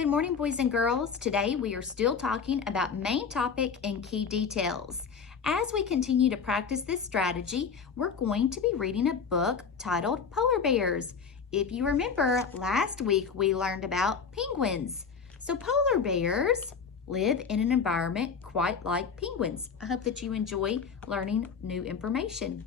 Good morning, boys and girls. Today we are still talking about main topic and key details. As we continue to practice this strategy, we're going to be reading a book titled Polar Bears. If you remember, last week we learned about penguins. So polar bears live in an environment quite like penguins. I hope that you enjoy learning new information.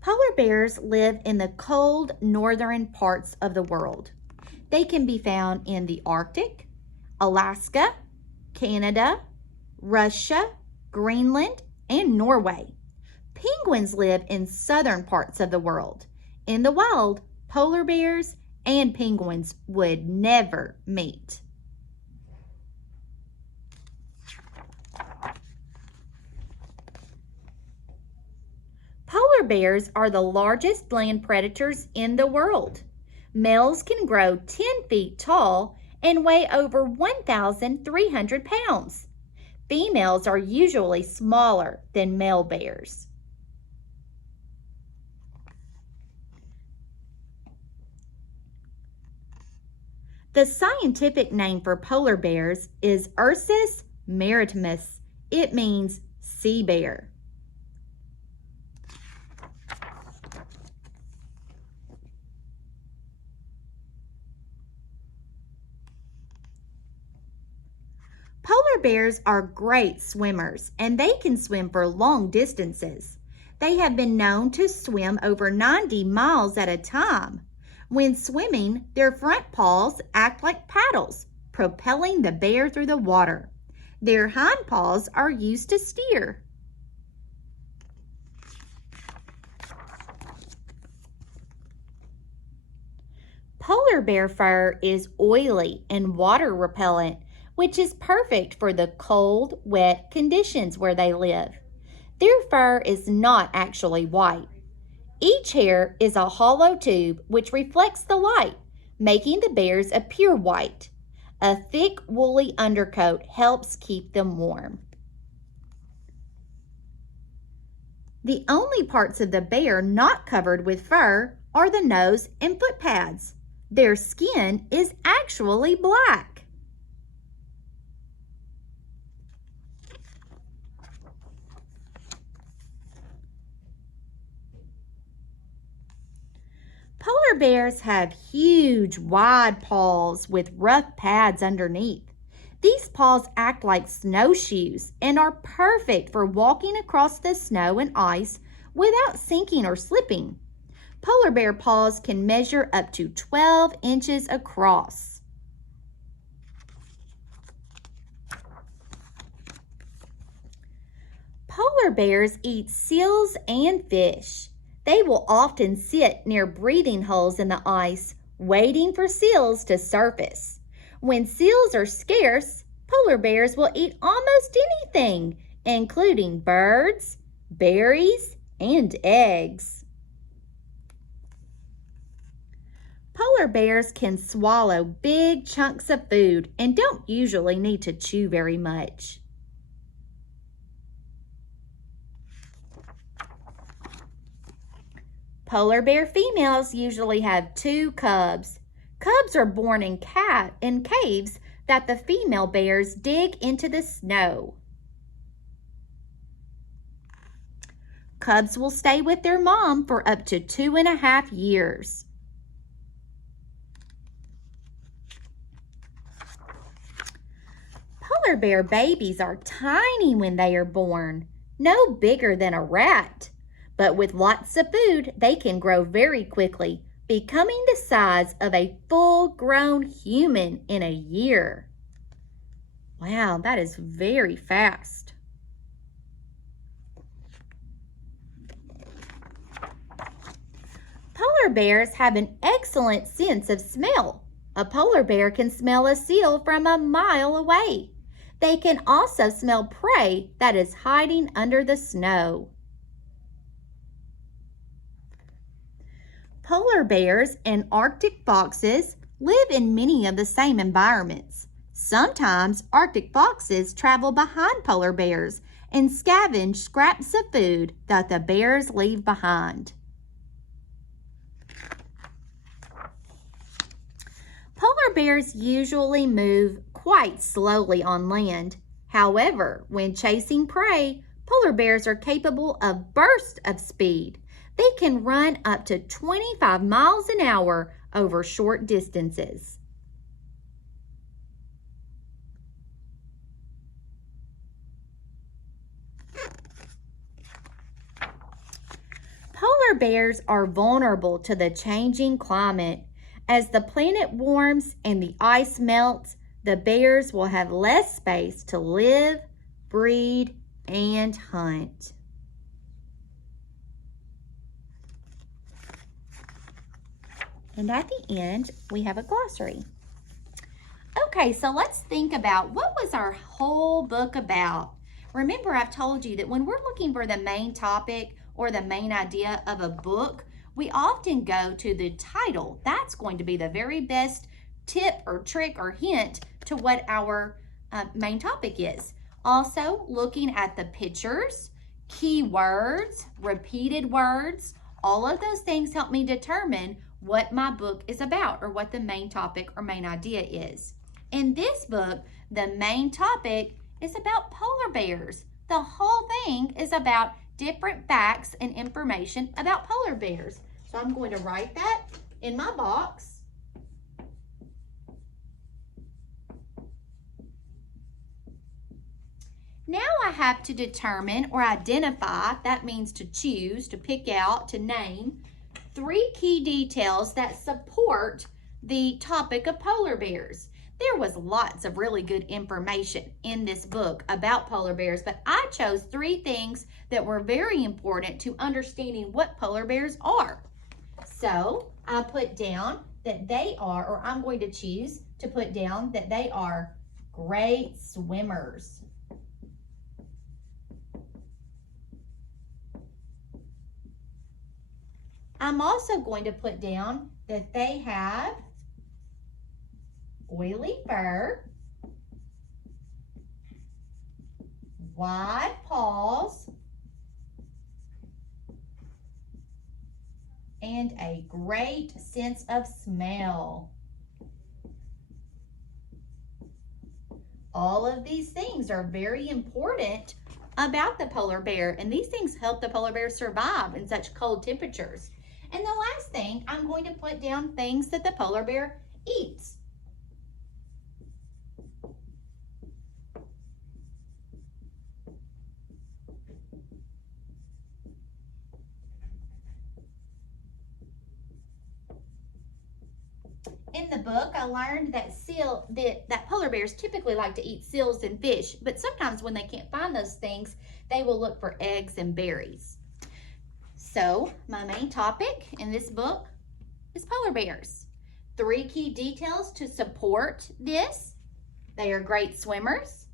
Polar bears live in the cold northern parts of the world. They can be found in the Arctic, Alaska, Canada, Russia, Greenland, and Norway. Penguins live in southern parts of the world. In the wild, polar bears and penguins would never meet. Polar bears are the largest land predators in the world. Males can grow 10 feet tall and weigh over 1,300 pounds. Females are usually smaller than male bears. The scientific name for polar bears is Ursus maritimus. It means sea bear. Polar bears are great swimmers, and they can swim for long distances. They have been known to swim over 90 miles at a time. When swimming, their front paws act like paddles, propelling the bear through the water. Their hind paws are used to steer. Polar bear fur is oily and water repellent, which is perfect for the cold, wet conditions where they live. Their fur is not actually white. Each hair is a hollow tube which reflects the light, making the bears appear white. A thick, woolly undercoat helps keep them warm. The only parts of the bear not covered with fur are the nose and foot pads. Their skin is actually black. Polar bears have huge, wide paws with rough pads underneath. These paws act like snowshoes and are perfect for walking across the snow and ice without sinking or slipping. Polar bear paws can measure up to 12 inches across. Polar bears eat seals and fish. They will often sit near breathing holes in the ice, waiting for seals to surface. When seals are scarce, polar bears will eat almost anything, including birds, berries, and eggs. Polar bears can swallow big chunks of food and don't usually need to chew very much. Polar bear females usually have 2 cubs. Cubs are born in caves that the female bears dig into the snow. Cubs will stay with their mom for up to 2.5 years. Polar bear babies are tiny when they are born, no bigger than a rat. But with lots of food, they can grow very quickly, becoming the size of a full-grown human in a year. Wow, that is very fast. Polar bears have an excellent sense of smell. A polar bear can smell a seal from a mile away. They can also smell prey that is hiding under the snow. Polar bears and Arctic foxes live in many of the same environments. Sometimes Arctic foxes travel behind polar bears and scavenge scraps of food that the bears leave behind. Polar bears usually move quite slowly on land. However, when chasing prey, polar bears are capable of bursts of speed. They can run up to 25 miles an hour over short distances. Polar bears are vulnerable to the changing climate. As the planet warms and the ice melts, the bears will have less space to live, breed, and hunt. And at the end, we have a glossary. Okay, so let's think about what was our whole book about. Remember, I've told you that when we're looking for the main topic or the main idea of a book, we often go to the title. That's going to be the very best tip or trick or hint to what our main topic is. Also, looking at the pictures, keywords, repeated words, all of those things help me determine what my book is about or what the main topic or main idea is. In this book, the main topic is about polar bears. The whole thing is about different facts and information about polar bears. So I'm going to write that in my box. Now I have to determine or identify, that means to choose, to pick out, to name, 3 key details that support the topic of polar bears. There was lots of really good information in this book about polar bears, but I chose 3 things that were very important to understanding what polar bears are. So I put down that they are, or I'm going to choose to put down that they are great swimmers. I'm also going to put down that they have oily fur, wide paws, and a great sense of smell. All of these things are very important about the polar bear, and these things help the polar bear survive in such cold temperatures. And the last thing, I'm going to put down things that the polar bear eats. In the book, I learned that polar bears typically like to eat seals and fish, but sometimes when they can't find those things, they will look for eggs and berries. So, my main topic in this book is polar bears. 3 key details to support this. They are great swimmers.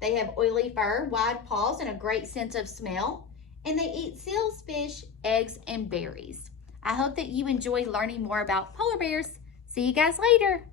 They have oily fur, wide paws, and a great sense of smell. And they eat seals, fish, eggs, and berries. I hope that you enjoy learning more about polar bears. See you guys later.